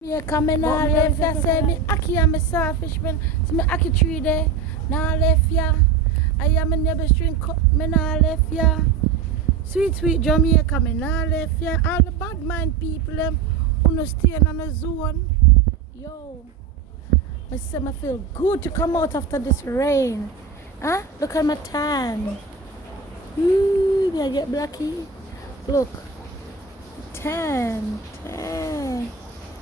Me come in all left ya say me aki am a selfish man. So me aki tree there. Now left ya. I am a neighbor string me now left ya. Sweet Jamaica me now left ya. All the bad mind people them who no staying on the zone. Yo. I say I feel good to come out after this rain. Huh? Look at my tan. Ooh, me I get blacky. Look. Tan.